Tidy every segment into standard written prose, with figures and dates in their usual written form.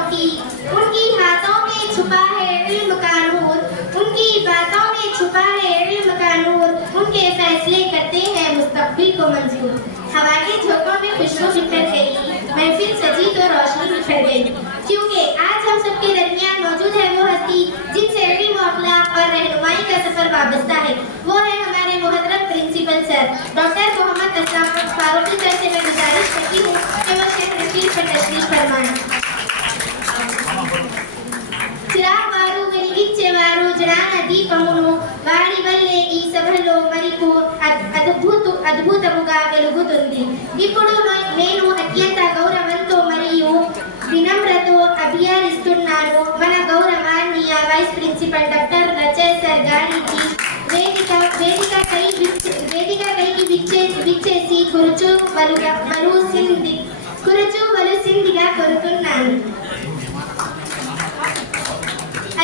तौफीक। उनकी हाथों में छुपा है इल्म का नूर, उनकी बातों में छुपा है इल्म का नूर, उनके फैसले करते हैं मुस्तक़बिल को मंजूर। हवा के झोंकों में खुशबू बिखर गई, महफिल सजी तो रोशनी बिखर गई, क्योंकि आज हम सबके दरमियान मौजूद है वो हस्ती जिनसे इल्म और अखलाक और रहनुमाई का सफर वाबस्ता है। वो है हमारे मोहतरम principal sir doctor Mohammad Aslam Farooqui sir से मैं गुजारिश करती हूँ कि वो शेख रशीद पर तशरीफ फरमाएं। ಚಿರಾವಾರು ವೆಲಿಗಿಚ್ಚೆವಾರು ಜಡಾನ ದೀಪమును వాడి వల్లే ఈ సభలో మరికు అద్భుతముగా వెలుగుతుంది. ఇప్పుడు నేను అత్యంత గౌరవంతో మరియు వినమ్రతో అభినందిస్తున్నాను మన గౌరవనీయ వైస్ ప్రిన్సిపల్ డాక్టర్ రచయ్ సర్ గారికి వేదికపైకి విచ్చేసి కూర్చోవలసిందిగా కోరుతున్నాను.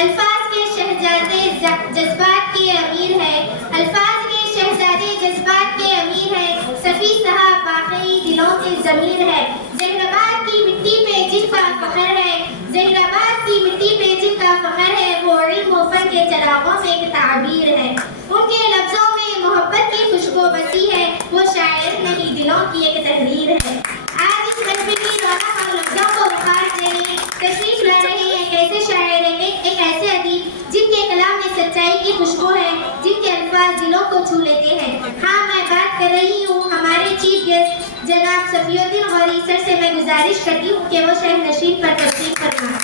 अल्फाज के शहजादे जज्बात के अमीर है, अल्फाज के शहजादे जज्बात के अमीर है, सफ़ी साहब वाकई दिलों के ज़मीर है। ज़हराबाद की मिट्टी पे जिनका फ़ख्र है, ज़हराबाद की मिट्टी पे जिनका फ़ख्र है, वो इल्म व फ़न के चरागों में एक ताबीर है। उनके लफ्ज़ों में मोहब्बत की खुशबू बसी है, वो शायर नहीं दिलों की एक तहरीर है। आज इस महफिल की रौनक और लफ्ज़ों को वक़ार देने तशरीफ़ ला रहे हैं एक ऐसे शायर, एक ऐसे अदीब जिनके कलाम में सच्चाई की खुशबू है, जिनके अल्फाज दिलों को छू लेते हैं। हाँ, मैं बात कर रही हूँ हमारे चीफ गेस्ट जनाब सफीउद्दीन गौरी सर से मैं गुजारिश करती हूँ कि वो शहर नशीद पर तशरीफ फरमाएं।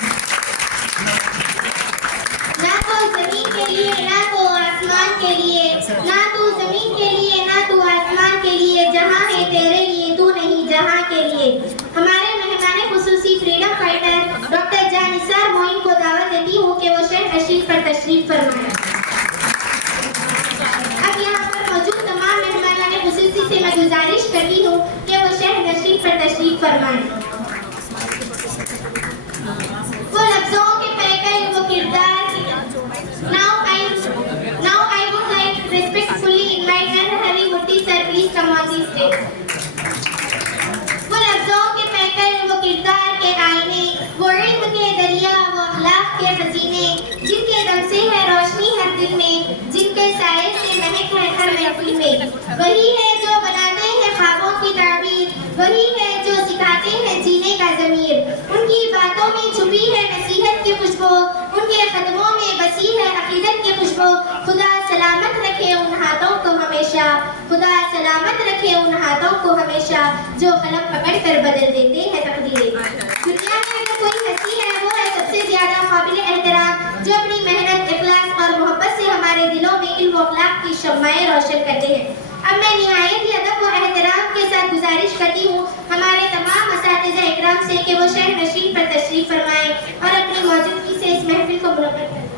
ना तो ज़मीन के लिए ना तो आसमान के लिए, ना तो ज़मीन के लिए ना तो आसमान के लिए, जहाँ है तेरे लिए तू नहीं जहाँ के लिए। हमारे मेहमान खुसूसी freedom fighter doctor Jannisar Moin को दावत देती हूँ कि वो शहर नशीद पर तशरीफ फरमाएं। अब यहाँ पर मौजूद तमाम मेहमानान खुसूसी से मैं गुजारिश करती हूँ कि वो शहर नशीद पर तशरीफ फरमाएं। वो लफ्ज़ों के पैकर वो किरदार। Now I would like to respectfully invite Narhari Murthy sir, please come on the stage. वो लफ्ज़ों के पैकर वो किरदार के आईने, वो इल्म के दरिया वो अखलाक के खजीने, जिनके दम से है रोशनी हर दिल में, जिनके साए से महक है हर महफिल में। वही है जो बनाते हैं ख्वाबों की ताबीर, वही है जो सिखाते हैं जीने का ज़मीर। उनकी बातों में छुपी है नसीहत की खुशबू, उनके कदमों में बसी है अकीदत की खुशबू। खुदा सलामत रखे उन हाथों को हमेशा, खुदा सलामत रखे उन हाथों को हमेशा, जो कलम पकड़ कर बदल देते हैं तकदीरें। दुनिया में अगर कोई हस्ती है वो है सबसे ज़्यादा काबिल एहतराम, जो अपनी मेहनत, इखलास और मोहब्बत से हमारे दिलों में इल्म व अखलाक की शम्माएं रोशन करते हैं। अब मैं निहायत ही अदब व एहतराम के साथ गुजारिश करती हूँ हमारे तमाम असातिज़ा इकराम से कि वो शहर नशीद पर तशरीफ फरमाएं और अपनी मौजूदगी से इस महफिल को मुनव्वर करें।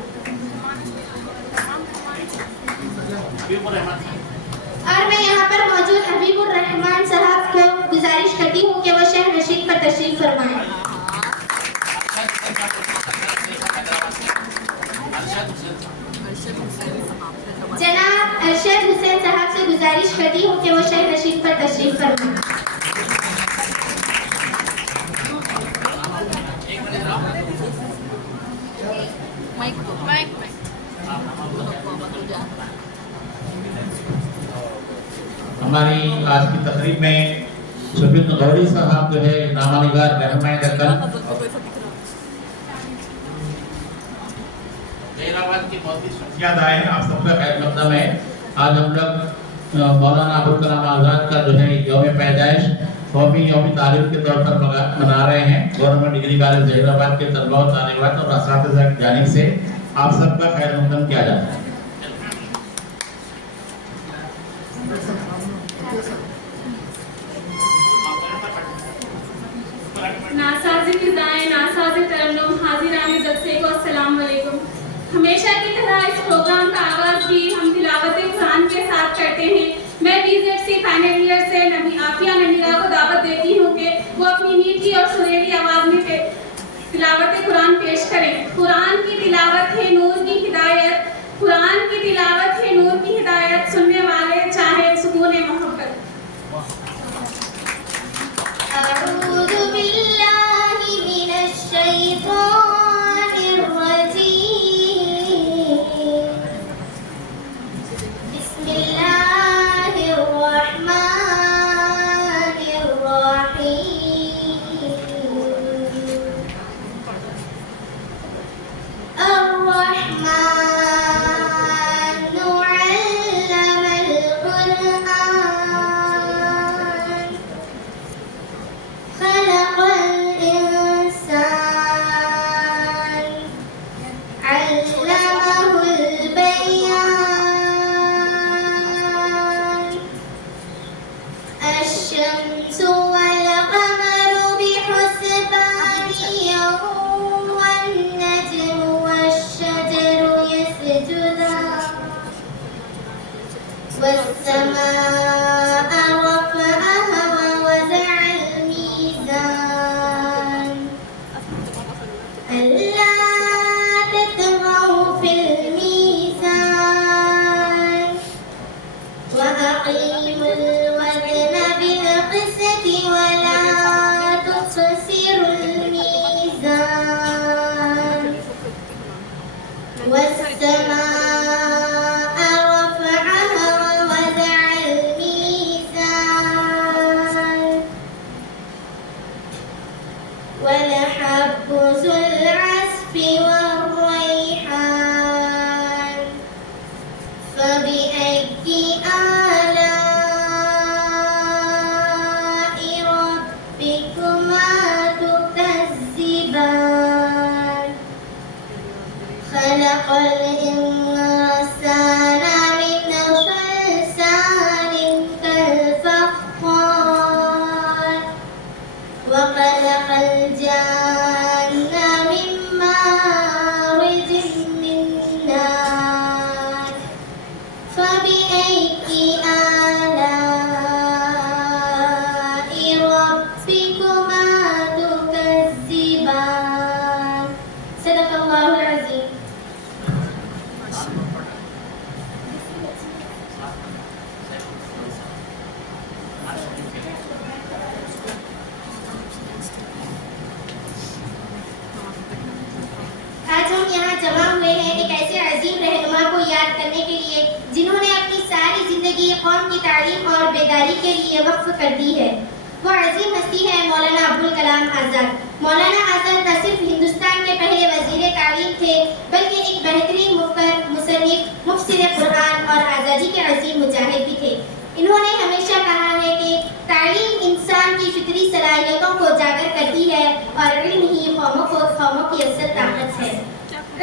और मैं यहाँ पर मौजूद हबीबुर रहमान साहब को गुजारिश करती हूँ कि वो शहर नशीद पर तशरीफ फरमाएं। जनाब अरशद हुसैन साहब से गुजारिश करती हूँ कि वो शहर नशीद पर तशरीफ फरमाएं। हमारी आज की तकरीब में सफीउद्दीन गौरी साहब जो है नामानिगार रहनुमाई दक्कन ज़हराबाद की बहुत ही शख्सियत आए हैं, आप सबका खैर मकदम है। आज हम लोग मौलाना अबुल कलाम आज़ाद का जो है यौम पैदाइश कौमी यौम तारीफ के तौर पर मना रहे हैं। गवर्नमेंट डिग्री कॉलेज ज़हराबाद के तलबा और तालिबात और असातिज़ा की जानिब से आप सबका खैर मकदम किया जाता है। हमेशा की तरह इस प्रोग्राम का आगाज भी हम तिलावत कुरान के साथ करते हैं। मैं BZC फाइनल ईयर से आफिया नमीरा को दावत देती हूँ कि वो अपनी मीठी और सुरीली आवाज़ में तिलावत कुरान पेश करें। कुरान की तिलावत है नूर की हिदायत, कुरान की तिलावत है नूर की हिदायत, सुनने वाले चाहे सुकून मोहब्बत। अऊज़ु बिल्लाहि मिनश शैतानिर والحب ذو العصف والريحان فبأي آلاء ربكما تكذبان خلق الإنسان من صلصال كالفخار وخلق الجان من مارج من نار فبأي آلاء ربكما تكذبان صدق الله العظيم. آج ہم یہاں جمع ہوئے ہیں ایک ایسے عظیم رہنما کو یاد کرنے کے لیے جنہوں نے اپنی ساری زندگی قوم کی تعلیم اور بیداری کے لیے وقف کر دی ہے. وہ عظیم ہستی ہے مولانا ابوالکلام آزاد. مولانا آزاد نہ صرف ہندوستان کے پہلے وزیر تعلیم تھے بلکہ ایک بہترین مفکر، مصنف، مفسر قرآن اور آزادی کے عظیم مجاہد بھی تھے. انہوں نے ہمیشہ کہا ہے کہ تعلیم انسان کی فطری صلاحیتوں کو اجاگر کرتی ہے اور علم ہی قوموں کی اصل طاقت ہے.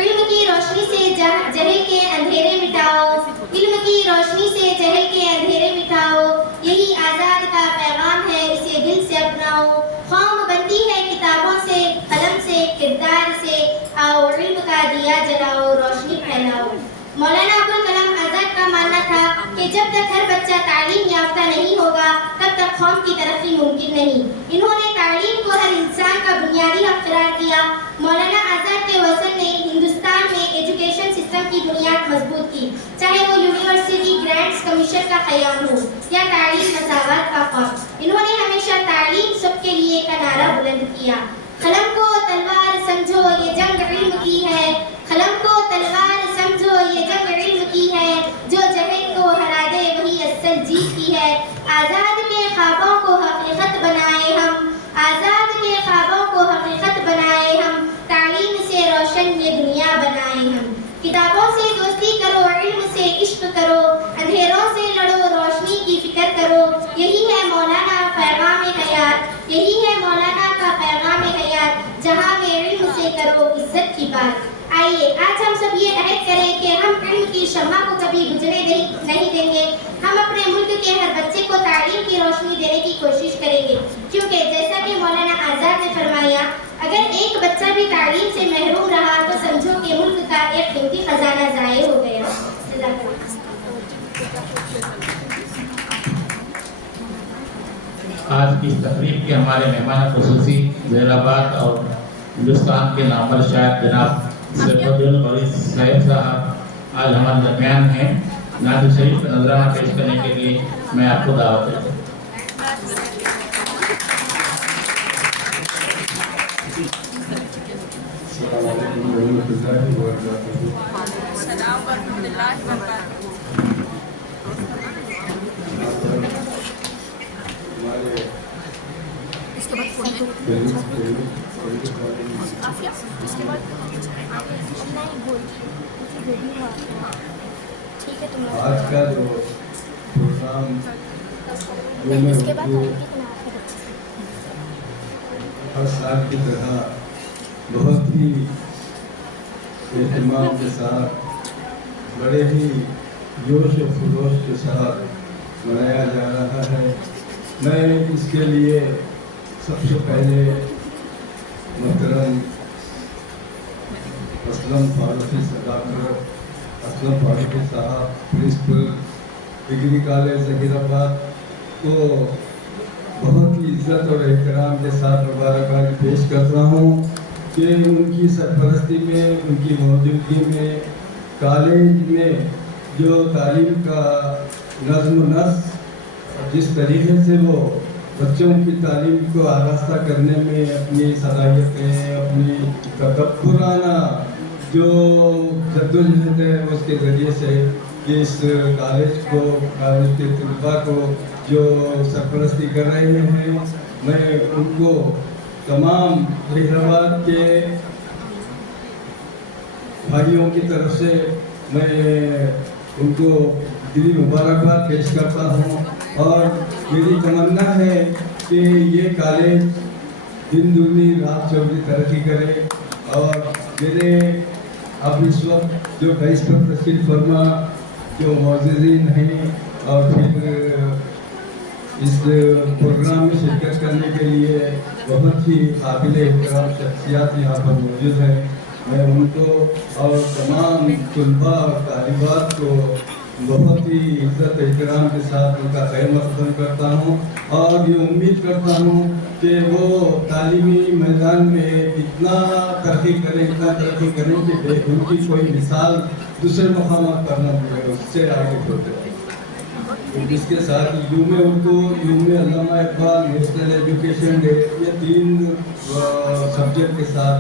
علم کی روشنی سے جہل کے اندھیرے مٹاؤ، علم کی روشنی سے جہل کے اندھیرے مٹاؤ، یہی آزاد کا پیغام ہے، اسے دل سے اپناؤ. قوم بنتی ہے کتابوں سے، قلم سے، کردار سے، آؤ علم کا دیا جلاؤ، روشنی پھیلاؤ. مولانا ابوالکلام آزاد کا ماننا تھا کہ جب تک ہر بچہ تعلیم یافتہ نہیں ہوگا تب تک قوم کی ترقی ممکن نہیں. انہوں نے تعلیم کو ہر انسان کا بنیادی حق قرار دیا. مولانا آزاد کے وزن نے ہندوستان میں ایجوکیشن سسٹم کی بنیاد مضبوط کی، چاہے وہ یونیورسٹی گرانٹس کمیشن کا قیام ہو یا تعلیم مساوات کا خواب. انہوں نے ہمیشہ تعلیم سب کے لیے کا نعرہ بلند کیا. قلم کو تلوار سمجھو یہ جنگ علم کی ہے، قلم کو تلوار سمجھو یہ جنگ علم کی ہے، جو جہل کو ہرا دے وہی اصل جیت کی ہے. آزاد کے خوابوں کو حقیقت بنائے ہم، آزاد کے خوابوں کو حقیقت بنائے ہم، تعلیم سے روشن یہ دنیا بنائے ہم. کتابوں سے دوستی کرو، علم سے عشق کرو، اندھیروں سے لڑو، روشنی کی فکر کرو. یہی ہے مولانا پیغام حیات، یہی ہے مولانا کا پیغام حیات، جہاں میں علم سے کرو عزت کی بات. آئیے آج ہم سب یہ عہد کریں کہ ہم علم کی شمع کو کبھی بجھنے نہیں دیں گے. ہم اپنے ملک کے ہر بچے کو تعلیم کی روشنی دینے کی کوشش کریں گے، کیونکہ جیسا کہ مولانا آزاد نے فرمایا اگر ایک بچہ بھی تعلیم سے محروم رہا تو سمجھو کہ ملک کا ایک قیمتی خزانہ ضائع ہو گیا. آج کی اس تقریب کے ہمارے مہمان خصوصی ذیل آباد اور ہندوستان کے نامور شاعر جناب سید الغریض صاحب صاحب آج ہمارے درمیان ہیں. نعت شریف کا نذرانہ پیش کرنے کے لیے میں آپ کو دعوت دیتا ہوں. السلام علیکم ورحمۃ اللہ وبرکاتہ. السلام ورحمۃ اللہ وبرکاتہ. ہمارے اس کے بعد آج کا جو پروگرام جو میں ہر سال کی طرح بہت ہی اہتمام کے ساتھ بڑے ہی جوش و خروش کے ساتھ منایا جا رہا ہے. میں اس کے لیے سب سے پہلے محترم اسلم فاروقی صاحب پرنسپل ڈگری کالج ظہیر آباد کو بہت ہی عزت اور احترام کے ساتھ مبارکباد پیش کرتا ہوں کہ ان کی سرپرستی میں، ان کی موجودگی میں کالج میں جو تعلیم کا نظم و نسق جس طریقے سے وہ بچوں کی تعلیم کو آراستہ کرنے میں اپنی صلاحیتیں، اپنی تکبرانہ جو جدوجہد ہے اس کے ذریعے سے اس کالج کے طلباء کو جو سرپرستی کر رہے ہیں، میں ان کو तमाम हैदराबाद के भाइयों की तरफ से मैं उनको दिली मुबारकबाद पेश करता हूँ और मेरी तमन्ना है कि ये कॉलेज दिन दूनी रात चौगनी तरक्की करे और मेरे अब इस वक्त जो डाइस पर तशरीफ फरमा जो मौजूदीन हैं और फिर इस प्रोग्राम में शिरकत करने के लिए बहुत ही काबिल एहतराम शख्सियात यहाँ पर मौजूद हैं। मैं उनको और तमाम तलबा और तालिबात को बहुत ही इज्जत एहतराम के साथ उनका खैर मकदम करता हूँ और ये उम्मीद करता हूँ कि वो तालीमी मैदान में इतना तरक्की करें कि उनकी कोई मिसाल दूसरे मकाम पर न मिले, उससे आगे बढ़ते रहें। इसके साथ यूम उर्दू, यूम अल्लामा इकबाल, नेशनल एजुकेशन डे, ये 3 सब्जेक्ट के साथ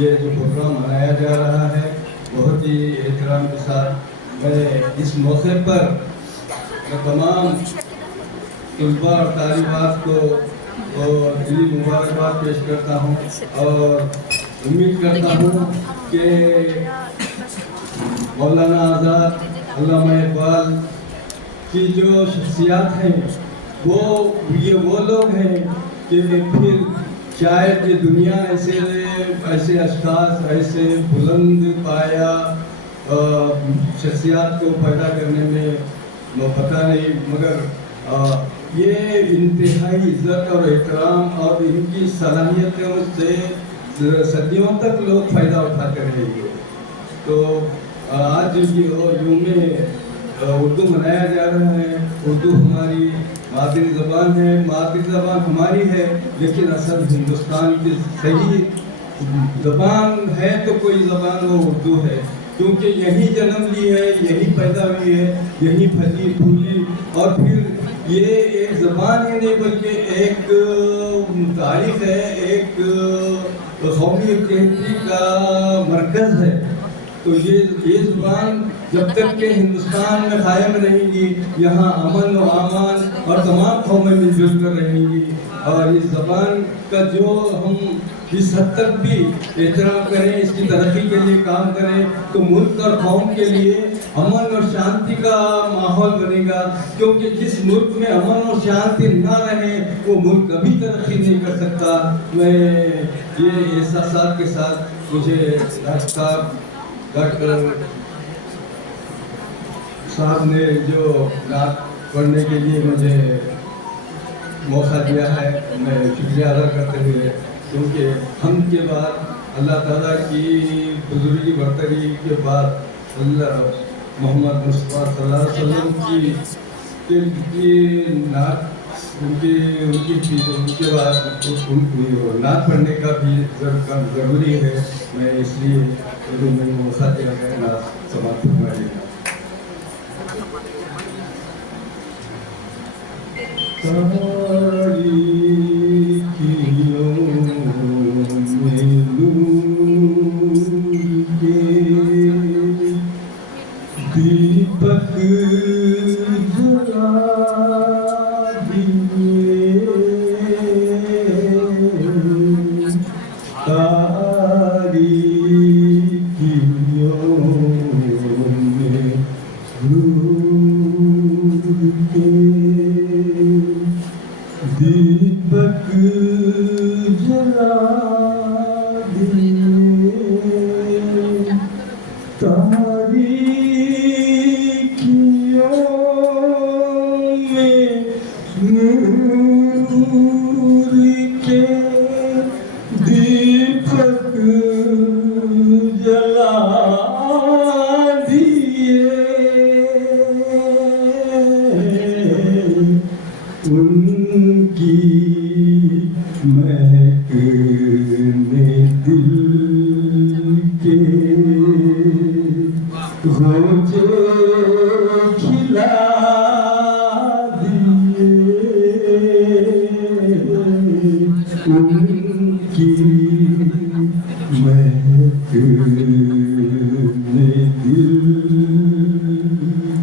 ये जो प्रोग्राम मनाया जा रहा है बहुत ही एहतराम के साथ मैं इस मौके पर तमाम तलबा और तालिबात को दिली मुबारकबाद पेश करता हूँ और उम्मीद करता हूँ कि मौलाना आज़ाद, अल्लामा इकबाल की जो शख्सियात हैं वो लोग हैं कि फिर शायद ये दुनिया ऐसे अशखास, ऐसे बुलंद पाया शख्सियात को पैदा करने में पता नहीं, मगर ये इंतहाई इज्जत और एहतराम और इनकी सलाहियतों से सदियों तक लोग फ़ायदा उठाते रहेंगे। तो आज यूम उर्दू मनाया जा रहा है। उर्दू हमारी मादरी ज़बान है, मादरी ज़बान हमारी है, लेकिन असल हिंदुस्तान की सही ज़बान है तो कोई ज़बान वो उर्दू है, क्योंकि यही जन्म ली है, यही पैदा हुई है, यही फली फूली और फिर ये एक ज़बान ही नहीं बल्कि एक तारीख़ है, एक कौमी तहज़ीब का मरकज़ है। तो ये ज़ुबान जब तक के हिंदुस्तान में कायम रहेंगी, यहाँ अमन व आमान और तमाम कौमें मिलजुल कर रहेंगी और इस ज़बान का जो हम इस हद तक भी एहतराम करें, इसकी तरक्की के लिए काम करें तो मुल्क और कौम के लिए अमन और शांति का माहौल बनेगा, क्योंकि जिस मुल्क में अमन और शांति ना रहे वो मुल्क कभी तरक्की नहीं कर सकता। मैं ये एहसास के साथ मुझे डॉक्टर साहब ने जो नात पढ़ने के लिए मुझे मौका दिया है, मैं शुक्रिया अदा करते हुए, क्योंकि हम के बाद अल्लाह ताला की बुजुर्गी बरतरी के बाद अल्लाह मोहम्मद मुस्तफ़ा सल्लल्लाहु अलैहि वसल्लम की नात उनके बाद नात पढ़ने का भी ज़रूरी है। मैं इसलिए मैंने मौका दिया है नात समाप्त करने का। दीपक जला दिए तारीकियों में नूर के दीपक जला दिए तारीकियों में नूर के दीपक जला दिए उनकी महक ने दिल के रोजे खिला दिए उनकी महक ने दिल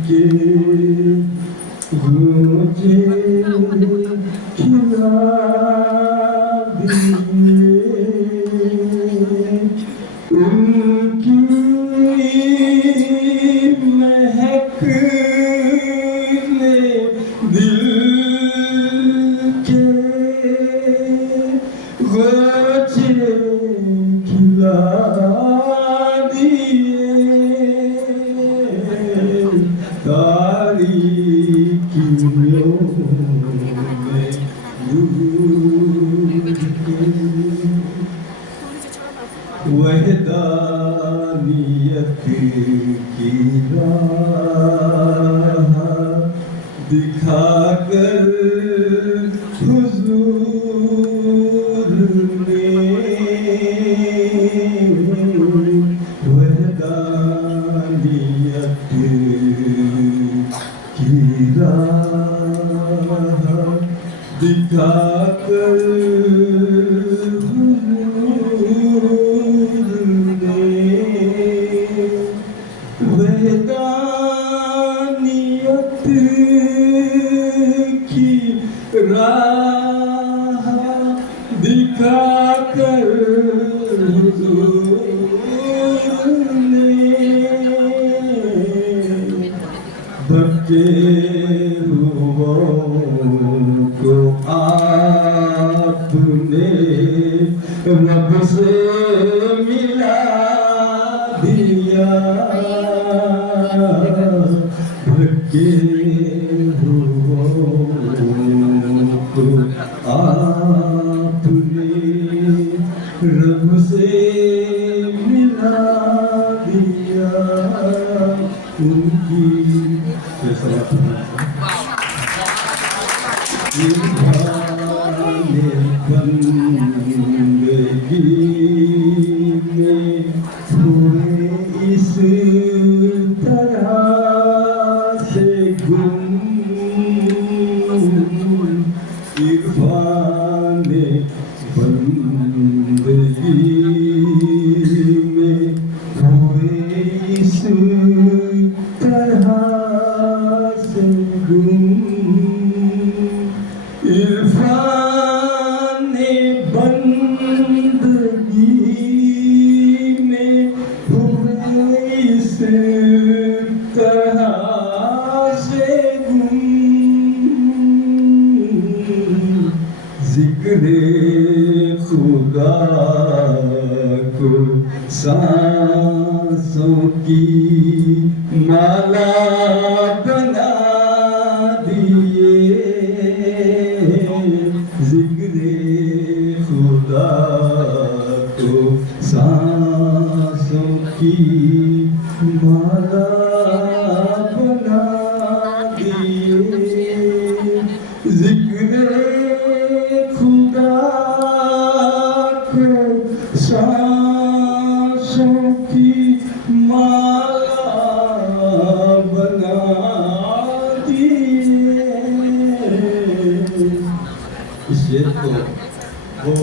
के रोजे खिला दिए खिला दिए तारीकियों में डूब के वहदानियत की राह दिखाकर हुजूर ने वहदानियत की राह दिखाकर वहदानियत की राह दिखाकर हुजूर ने भटके हुओं को आपने रब से मिला दिया भटके हुओं को आपने रब से मिला दिया उनकी बंदगी में हुए इस तरह से गुम इरफान बंदगी में हुए इस तरह से गुम इरफान बंदगी में हुए इस तरह से गुम जिक्र खुदा को सांसों की माला बना दिए जिक्र खुदा को सांसों की माला बना दिए जिक्र खुदा को सांसों की माला बना दिए इस शेर को वो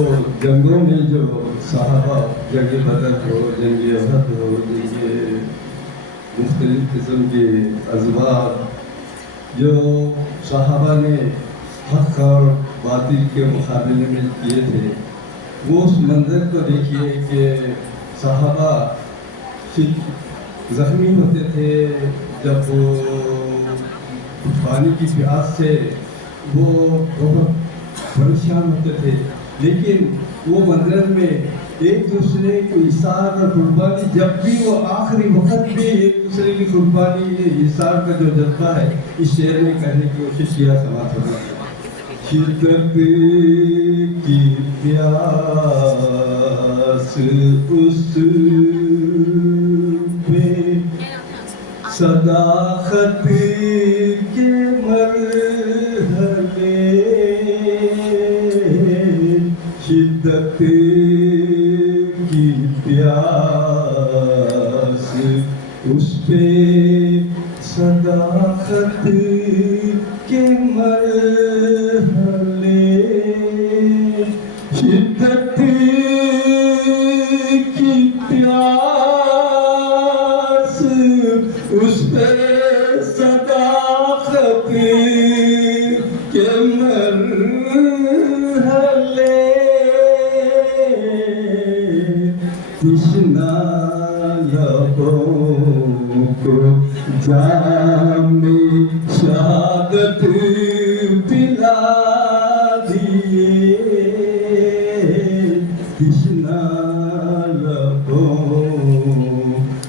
जंगों में जो साहबा जंग बदर हो जंग अहद हो जंग मुख्तलिफ किस्म के अज़बात जो साहबा ने हक़ और बातिल के मुकाबले में किए थे वो उस मंज़र को देखिए कि साहबा ज़ख्मी होते थे जब वो पानी की प्यास से वो बहुत परेशान होते थे लेकिन वो मंज़र में एक दूसरे को इशार और कुर्बानी जब भी वो आखिरी वक्त भी एक दूसरे की कुर्बानी इशार का जो जज्बा है इस शेर में कहने की कोशिश किया समाप्त होना शिद्दत की प्यास उस पे सदाकत के मरहले शिद्दत की प्यास उस पे सदाकत के मरहले शिद्दत की प्यास उस पे सदाकत के मरहले तृष्णा लबों को जामे शहादत पिला दिए تشنا لبوں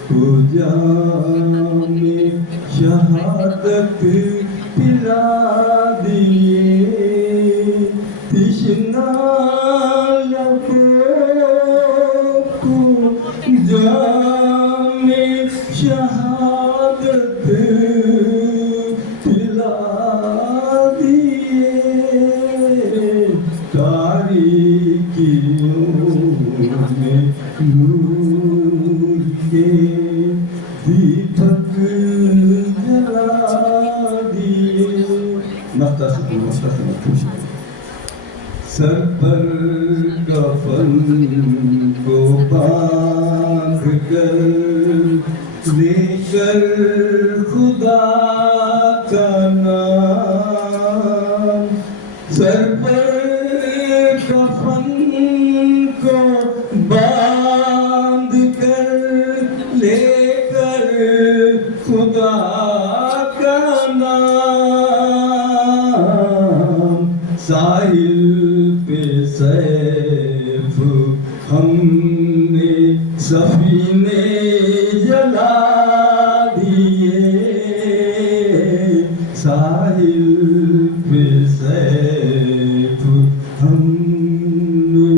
کو جام شہادت پلا دیے تشنا لبوں کو جام شہادت پلا دیے تاریکیوں میں نور کے دیپک جلا دیے مختصر سر پر کفن کو باندھ کر لے کر خدا کا نام سر پر کفن کو باندھ کر لے کر خدا کا نام ساحل پہ سیف ہم نے سفینے جلا دیے ساحل پہ سیف ہم نے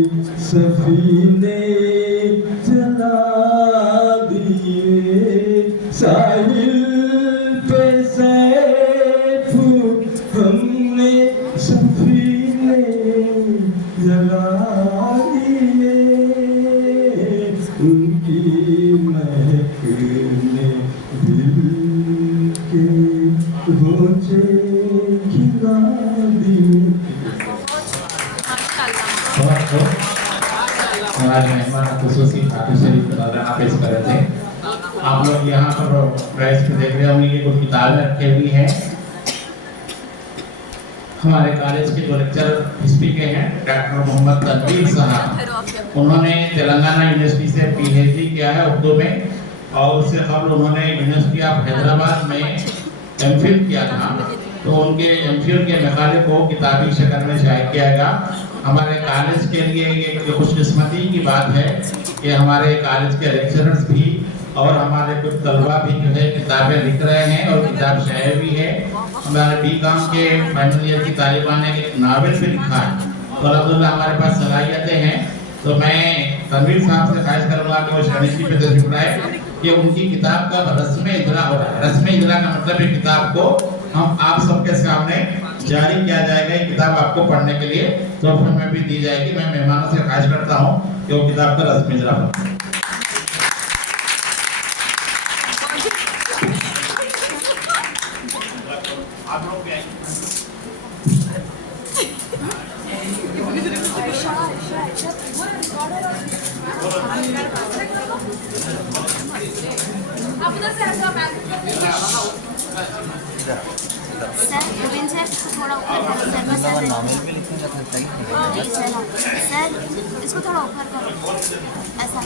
سفینے جلا دیے ساحل پہ سیف ہم نے سفینے جلا دیے ان کی مہک نے دل کے گھونچے کھلا دیے ہمارے مہمان خصوصی خاتون شریف کا نظرانہ پیش کر رہے تھے آپ لوگ یہاں پر پریس پہ دیکھ رہے ہوں گے کہ کچھ کتابیں رکھی ہوئی ہیں ہمارے کالج کے جو لیکچر ہسٹری کے ہیں ڈاکٹر محمد تنویر صاحب انہوں نے تلنگانہ یونیورسٹی سے پی ایچ ڈی کیا ہے اردو میں اور اس سے قبل انہوں نے یونیورسٹی آف حیدرآباد میں ایم فل کیا تھا تو ان کے ایم فل کے مقالے کو کتابی شکل میں شائع کیا گیا ہمارے کالج کے لیے یہ خوش قسمتی کی بات ہے کہ ہمارے کالج کے لیکچررز بھی اور ہمارے کچھ طلبہ بھی جو ہے کتابیں لکھ رہے ہیں اور کتاب شائع بھی ہے ہمارے بی کام کے فائنل ایئر کی طالبہ نے ایک ناول بھی لکھا ہے تو الحمدللہ ہمارے پاس صلاحیتیں ہیں تو میں تنویر صاحب سے خواہش کروں گا کہ وہ شریفی پہ تشریف لائے کہ ان کی کتاب کا رسم اجرا ہو رہا ہے رسم اجرا کا مطلب ہے کتاب کو ہم آپ سب کے سامنے جاری کیا جائے گا یہ کتاب آپ کو پڑھنے کے لیے تحفے میں بھی دی جائے گی میں مہمانوں سے خواہش کرتا ہوں کہ وہ کتاب کا رسم اجرا ہو सर गोविंद सर थोड़ा ऊपर करो सर बस सर सर इसको थोड़ा ऊपर करो ऐसा